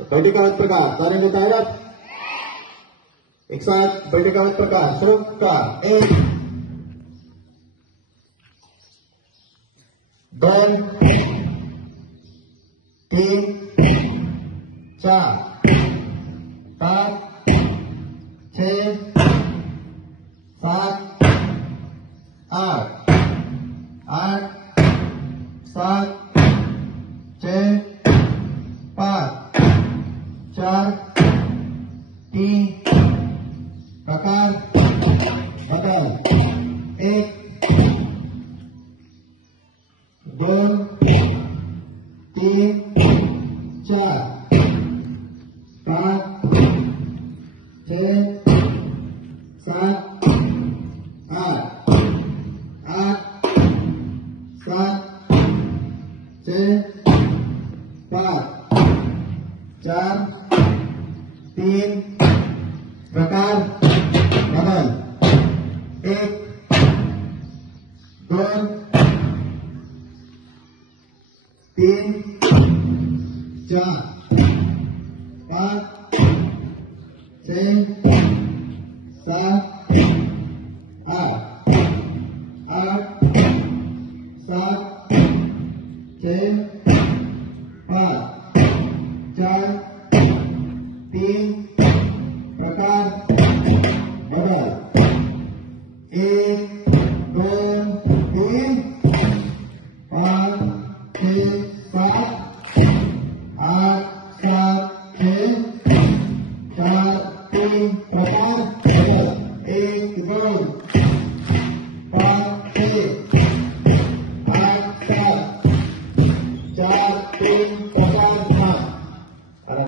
बैठकावत प्रकार सारे में तैयार। एक साथ बैठकावत प्रकार शुरू कर। 1 2 3 4 5 6 7 8 8 7 6 5 4 3 प्रकार बदल। 1 2 3 4 5 6 7 8 8 7 6 5 4 3 प्रकार बदल। 1 2 3 4 5 6 7 8 8 7 6 5 4